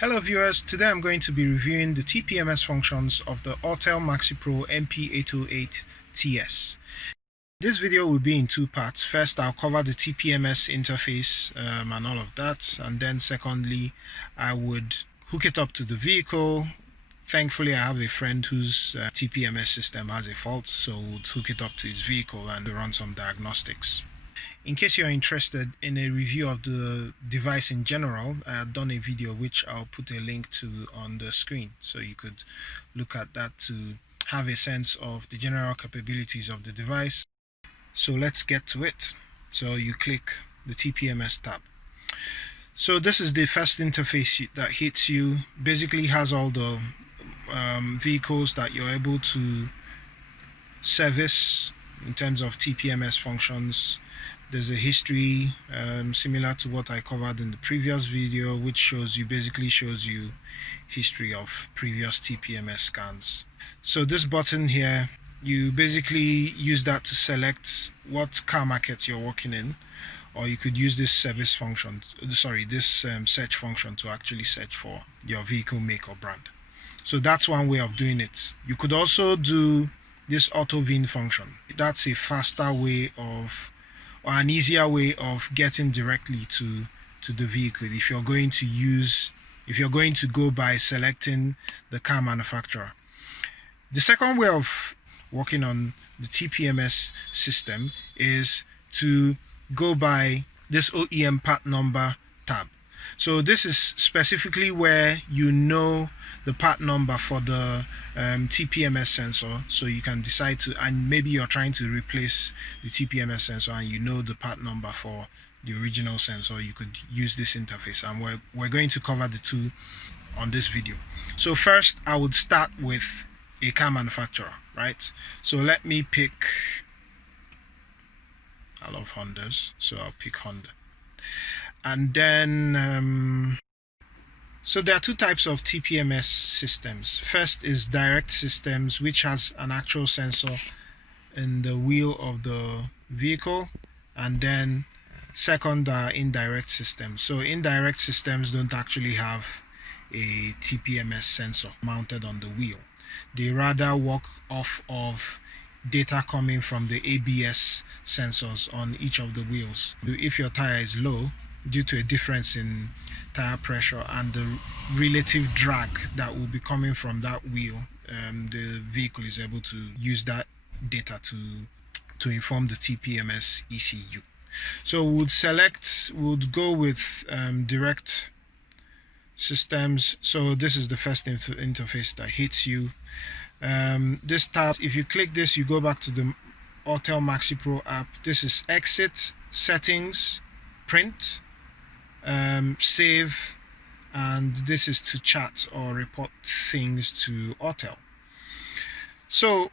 Hello viewers, today I'm going to be reviewing the TPMS functions of the Autel MaxiPRO MP808TS. This video will be in two parts. First, I'll cover the TPMS interface and all of that, and then secondly, I would hook it up to the vehicle. Thankfully, I have a friend whose TPMS system has a fault, so we'll hook it up to his vehicle and run some diagnostics. In case you're interested in a review of the device in general, I have done a video which I'll put a link to on the screen, so you could look at that to have a sense of the general capabilities of the device. So let's get to it. So you click the TPMS tab. So this is the first interface that hits you. Basically has all the vehicles that you're able to service in terms of TPMS functions. There's a history similar to what I covered in the previous video, which basically shows you history of previous TPMS scans. So this button here, you basically use that to select what car market you're working in, or you could use this service function, search function to actually search for your vehicle make or brand. So that's one way of doing it. You could also do this auto VIN function. That's a faster way of, or an easier way of getting directly to the vehicle if you're going to go by selecting the car manufacturer. The second way of working on the TPMS system is to go by this OEM part number tab. So this is specifically where you know the part number for the TPMS sensor, so you can decide to, and maybe you're trying to replace the TPMS sensor and you know the part number for the original sensor, you could use this interface, and we're going to cover the two on this video. So first I would start with a car manufacturer, right? So let me pick, I love Hondas, so I'll pick Honda. And then so there are two types of TPMS systems. First is direct systems, which has an actual sensor in the wheel of the vehicle, and then second are indirect systems. So indirect systems don't actually have a TPMS sensor mounted on the wheel. They rather work off of data coming from the ABS sensors on each of the wheels. If your tire is low, due to a difference in tire pressure and the relative drag that will be coming from that wheel, the vehicle is able to use that data to inform the TPMS ECU. So we'd go with direct systems. So this is the first interface that hits you. This tab, if you click this, you go back to the Autel MaxiPRO app. This is exit, settings, print, save, and this is to chat or report things to Autel. So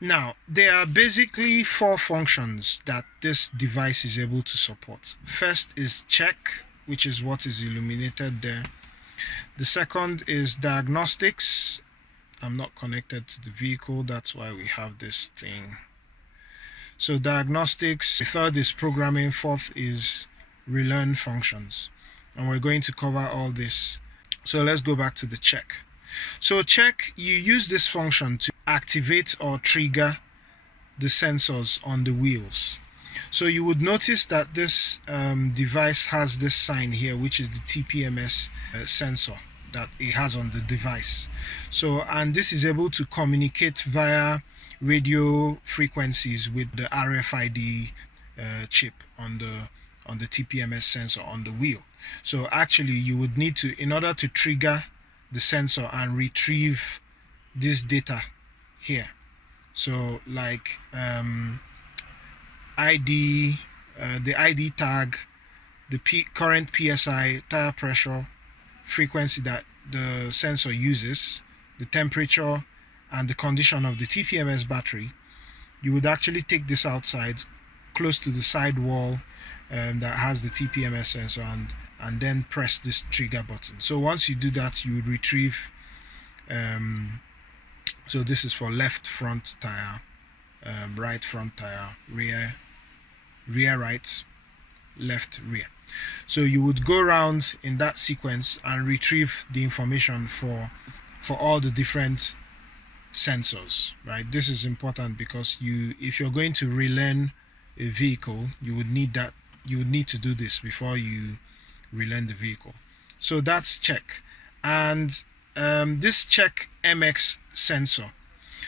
now there are basically four functions that this device is able to support. First is check, which is what is illuminated there. The second is diagnostics. I'm not connected to the vehicle, that's why we have this thing. So diagnostics. The third is programming. Fourth is relearn functions, and we're going to cover all this. So let's go back to the check. So check, you use this function to activate or trigger the sensors on the wheels. So you would notice that this device has this sign here, which is the TPMS sensor that it has on the device. So, and this is able to communicate via radio frequencies with the RFID chip on the TPMS sensor on the wheel. So actually you would need to, in order to trigger the sensor and retrieve this data here, so like ID, the ID tag, the current PSI, tire pressure, frequency that the sensor uses, the temperature, and the condition of the TPMS battery, you would actually take this outside close to the side wall that has the TPMS sensor, and then press this trigger button. So once you do that, you would retrieve, so this is for left front tire, right front tire, rear right, left rear. So you would go around in that sequence and retrieve the information for all the different sensors, right? This is important because if you're going to relearn a vehicle, you would need to do this before you relearn the vehicle. So that's check. And this check MX sensor.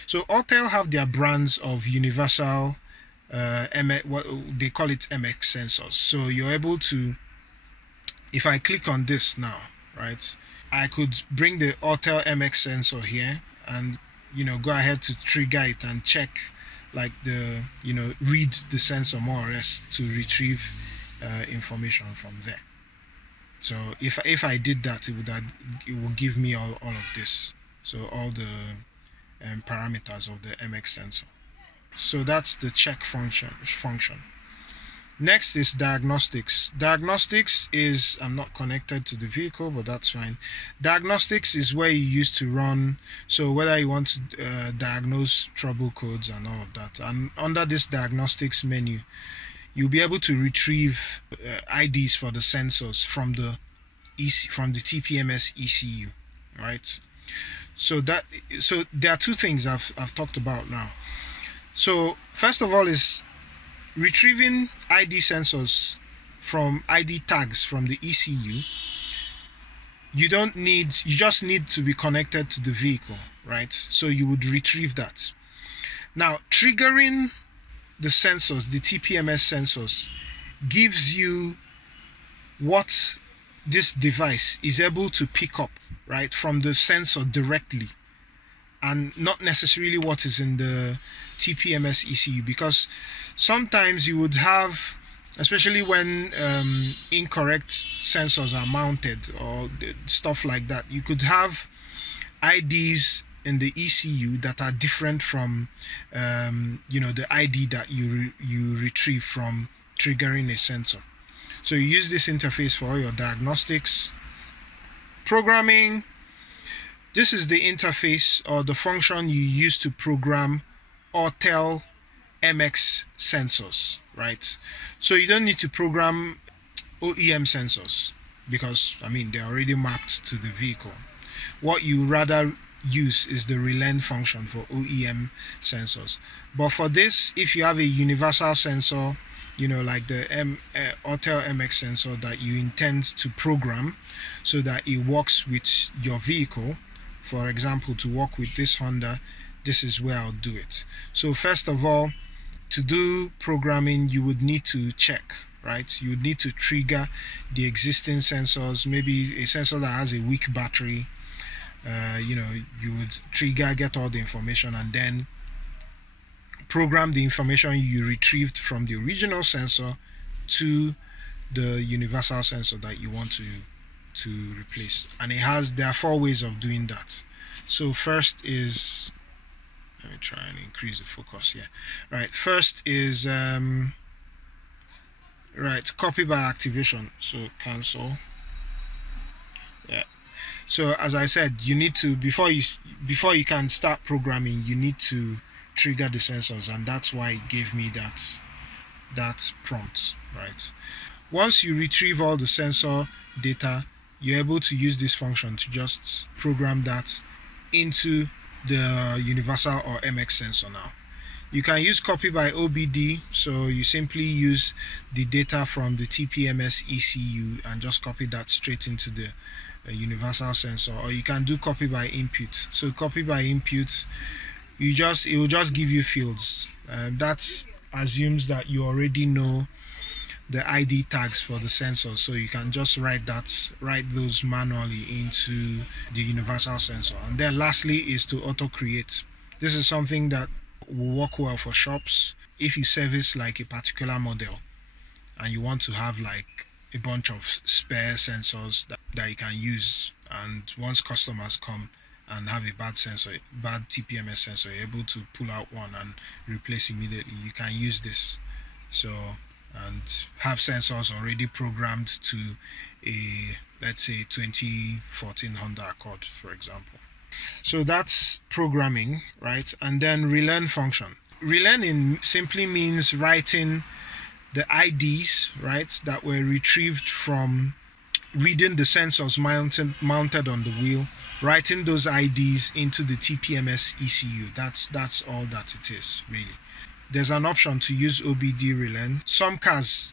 So Autel have their brands of universal what they call it MX sensors. So you're able to, if I click on this now, right, I could bring the Autel MX sensor here and go ahead to trigger it and check, like read the sensor more or less to retrieve information from there. So if I did that, it would give me all of this, so all the parameters of the MX sensor. So that's the check function. Next is diagnostics. Diagnostics is, I'm not connected to the vehicle, but that's fine. Diagnostics is where you use to run, so whether you want to diagnose trouble codes and all of that. And under this diagnostics menu, you'll be able to retrieve IDs for the sensors from the TPMS ECU, right? So there are two things I've talked about now. So first of all is retrieving ID sensors from ID tags from the ECU. You just need to be connected to the vehicle, right? So you would retrieve that. Now, triggering the sensors, the TPMS sensors, gives you what this device is able to pick up, right, from the sensor directly, and not necessarily what is in the TPMS ECU, because sometimes you would have, especially when incorrect sensors are mounted or stuff like that, you could have IDs in the ECU that are different from the ID that you retrieve from triggering a sensor. So you use this interface for all your diagnostics. Programming, this is the interface or the function you use to program Autel MX sensors, right? So you don't need to program OEM sensors because, they're already mapped to the vehicle. What you rather use is the relearn function for OEM sensors. But for this, if you have a universal sensor, like the Autel MX sensor that you intend to program so that it works with your vehicle, for example, to work with this Honda, this is where I'll do it. So first of all, to do programming, you would need to check, right? You would need to trigger the existing sensors, maybe a sensor that has a weak battery. You would trigger, get all the information, and then program the information you retrieved from the original sensor to the universal sensor that you want to replace. And there are 4 ways of doing that. So first is, let me try and increase the focus here. Right, first is copy by activation. So cancel. Yeah. So as I said, you need to, before you can start programming, you need to trigger the sensors, and that's why it gave me that prompt, right? Once you retrieve all the sensor data, you're able to use this function to just program that into the universal or MX sensor. Now you can use copy by OBD, so you simply use the data from the TPMS ECU and just copy that straight into the universal sensor, or you can do copy by input. So copy by input, it will just give you fields. That assumes that you already know the ID tags for the sensor, so you can just write those manually into the universal sensor. And then lastly is to auto create. This is something that will work well for shops. If you service like a particular model and you want to have like a bunch of spare sensors that you can use, and once customers come and have a bad TPMS sensor, you're able to pull out one and replace immediately. You can use this, and have sensors already programmed to a, let's say, 2014 Honda Accord, for example. So that's programming, right? And then relearn function. Relearning simply means writing the IDs, right, that were retrieved from reading the sensors mounted on the wheel, writing those IDs into the TPMS ECU. That's all that it is, really. There's an option to use OBD relearn. Some cars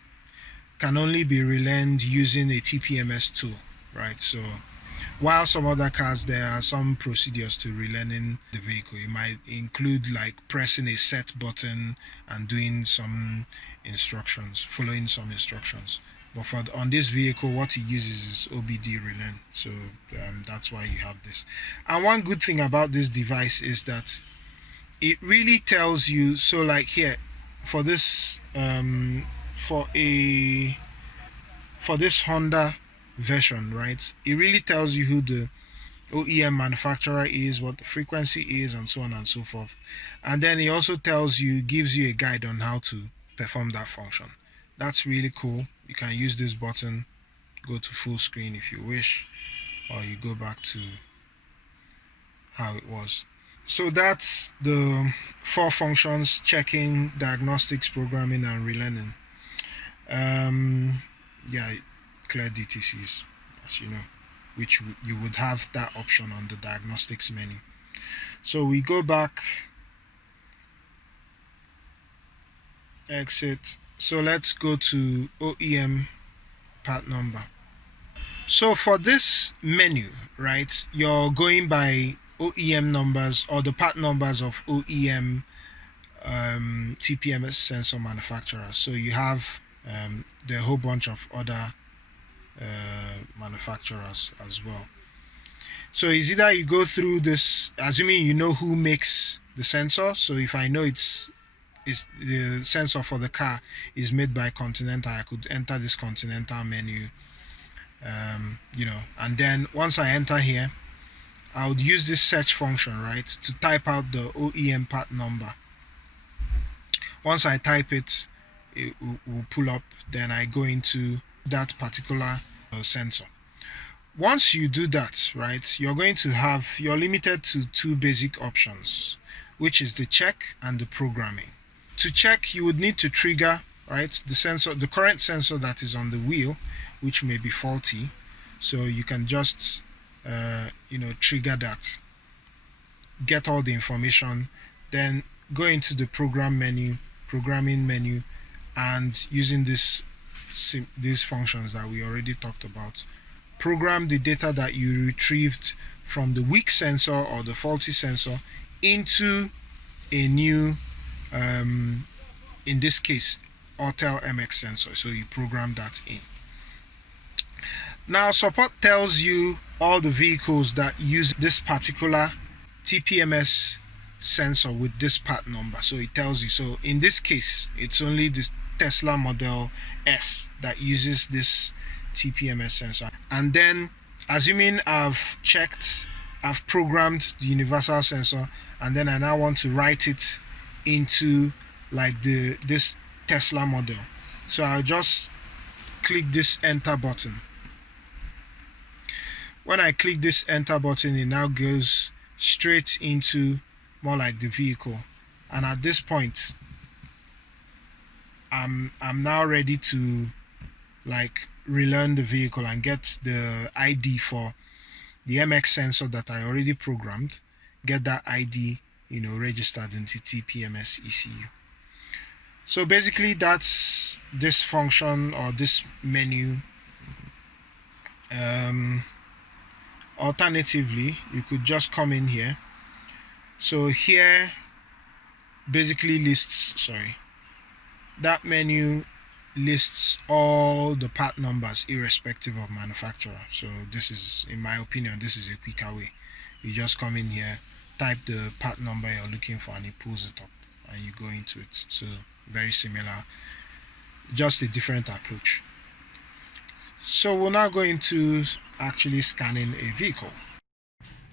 can only be relearned using a TPMS tool, right? So while some other cars, there are some procedures to relearning the vehicle. It might include like pressing a set button and doing some instructions, following some instructions. But on this vehicle, what it uses is OBD relearn. So that's why you have this. And one good thing about this device is that it really tells you, so like here, for this for this Honda version, right, it really tells you who the OEM manufacturer is, what the frequency is, and so on and so forth. And then it also tells you, gives you a guide on how to perform that function. That's really cool. You can use this button, go to full screen if you wish, or you go back to how it was. So that's the 4 functions: checking, diagnostics, programming, and relearning. Yeah, clear DTCs, as you know, which you would have that option on the diagnostics menu. So we go back, exit. So let's go to OEM part number. So for this menu, right, you're going by OEM numbers or the part numbers of OEM TPMS sensor manufacturers. So you have the whole bunch of other manufacturers as well. So it's either you go through this, assuming you know who makes the sensor. So if I know it's the sensor for the car is made by Continental, I could enter this Continental menu, you know, and then once I enter here, I would use this search function, right, to type out the OEM part number. Once I type it, it will pull up. Then I go into that particular sensor. Once you do that, right, you're limited to 2 basic options, which is the check and the programming. To check, you would need to trigger, right, the current sensor that is on the wheel, which may be faulty. So you can just you know, trigger that, get all the information, then go into the programming menu, and using these functions that we already talked about, program the data that you retrieved from the weak sensor or the faulty sensor into a new, in this case, Autel MX sensor. So you program that in. Now support tells you all the vehicles that use this particular TPMS sensor with this part number. So it tells you, so in this case it's only this Tesla Model S that uses this TPMS sensor. And then assuming I've programmed the universal sensor, and then I now want to write it into like this Tesla model, so I'll just click this enter button. When I click this enter button, it now goes straight into more like the vehicle, and at this point I'm now ready to like relearn the vehicle and get the ID for the MX sensor that I already programmed, get that ID, you know, registered into TPMS ECU. So basically that's this function or this menu. Alternatively, you could just come in here. So here basically that menu lists all the part numbers irrespective of manufacturer. So this is, in my opinion, this is a quicker way. You just come in here, type the part number you're looking for, and it pulls it up and you go into it. So very similar, just a different approach. So we're now going to actually scanning a vehicle.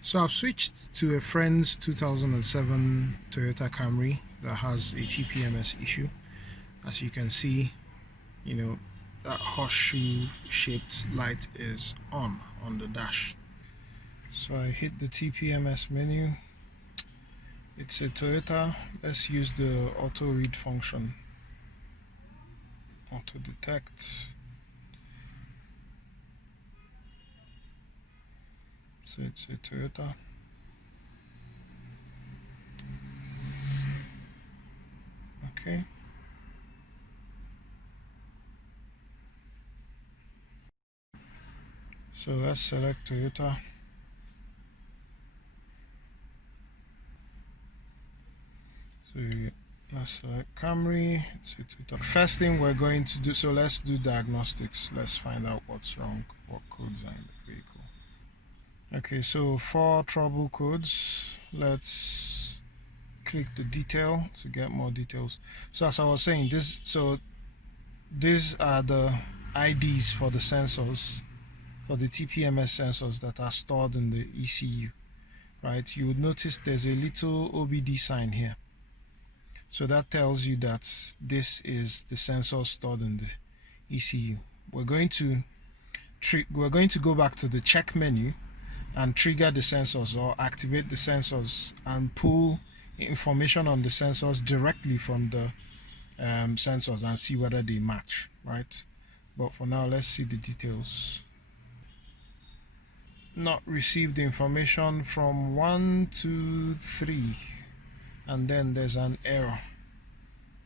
So I've switched to a friend's 2007 Toyota Camry that has a TPMS issue. As you can see, you know, that horseshoe shaped light is on the dash. So I hit the TPMS menu. It's a Toyota. Let's use the auto read function. auto detect. So it's a Toyota. Okay. So let's select Toyota. So let's select Camry. First thing we're going to do, so let's do diagnostics. Let's find out what's wrong, what codes are in the vehicle. Okay, so for trouble codes, let's click the detail to get more details. So as I was saying, these are the IDs for the sensors, for the TPMS sensors that are stored in the ECU, right? You would notice there's a little OBD sign here. So that tells you that this is the sensor stored in the ECU. We're going to go back to the check menu and trigger the sensors or activate the sensors and pull information on the sensors directly from the sensors and see whether they match, right? But for now, let's see the details. Not received information from 1, 2, 3, and then there's an error.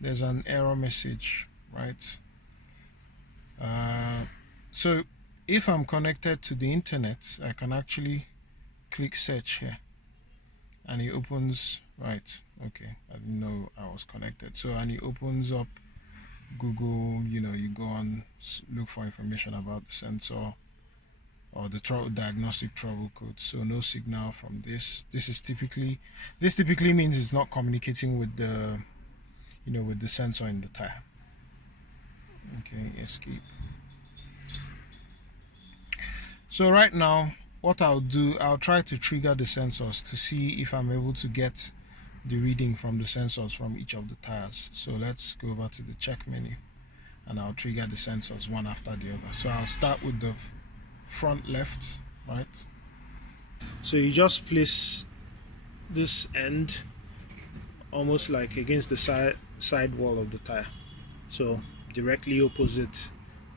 There's an error message, right? So if I'm connected to the internet, I can actually click search here and it opens, right? Okay, I didn't know I was connected. So, and it opens up Google, you go on, look for information about the sensor or the diagnostic trouble code. So no signal from this. This typically means it's not communicating with the with the sensor in the tire. Okay, escape. So right now what I'll do, I'll try to trigger the sensors to see if I'm able to get the reading from the sensors from each of the tires. So let's go over to the check menu and I'll trigger the sensors one after the other. So I'll start with the front left, right? So you just place this end almost like against the side wall of the tire, so directly opposite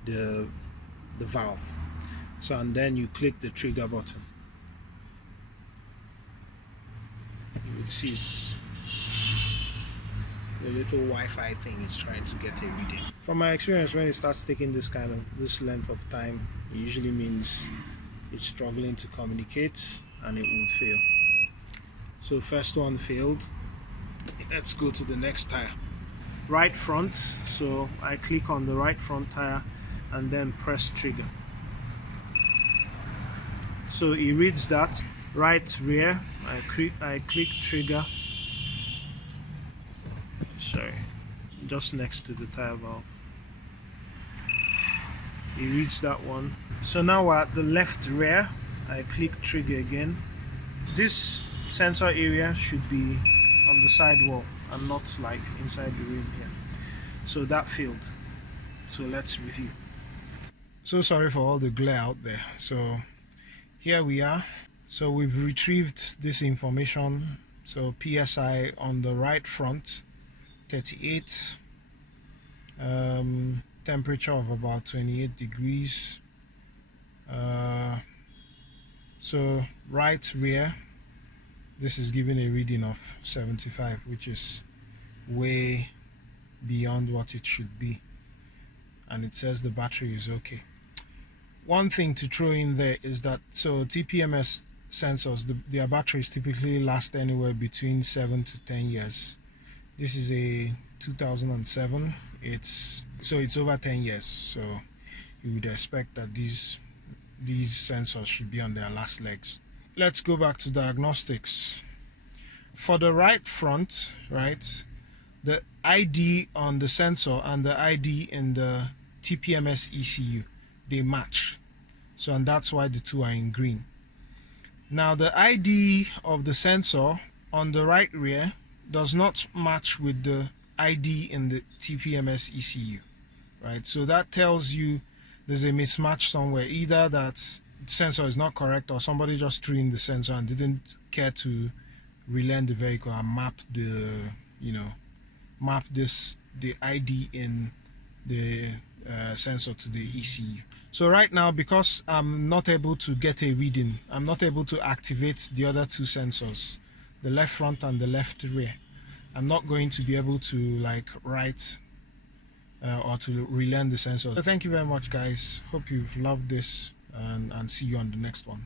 the valve. So, and then you click the trigger button. You would see the little Wi-Fi thing is trying to get a reading. From my experience, when it starts taking this length of time, it usually means it's struggling to communicate and it will fail. So first one failed. Let's go to the next tire. Right front. So I click on the right front tire and then press trigger. So it reads that. Right rear, I click trigger. Sorry, just next to the tire valve. It reads that one. So now we're at the left rear. I click trigger again. This sensor area should be on the sidewall and not like inside the rim here. So that failed. So let's review. So sorry for all the glare out there. So here we are. So we've retrieved this information. So PSI on the right front 38, temperature of about 28 degrees. So right rear, this is giving a reading of 75, which is way beyond what it should be, and it says the battery is okay. One thing to throw in there is that, so TPMS sensors, their batteries typically last anywhere between 7 to 10 years. This is a 2007. It's over 10 years, so you would expect that these sensors should be on their last legs. Let's go back to diagnostics. For the right front, right, the ID on the sensor and the ID in the TPMS ECU, they match. So, and that's why the two are in green. Now the ID of the sensor on the right rear does not match with the ID in the TPMS ECU, right? So that tells you there's a mismatch somewhere. Either that sensor is not correct, or somebody just threw in the sensor and didn't care to relearn the vehicle and map the ID in the sensor to the ECU. So right now, because I'm not able to get a reading, I'm not able to activate the other two sensors, the left front and the left rear. I'm not going to be able to like write or to relearn the sensor. So thank you very much, guys. Hope you've loved this, and see you on the next one.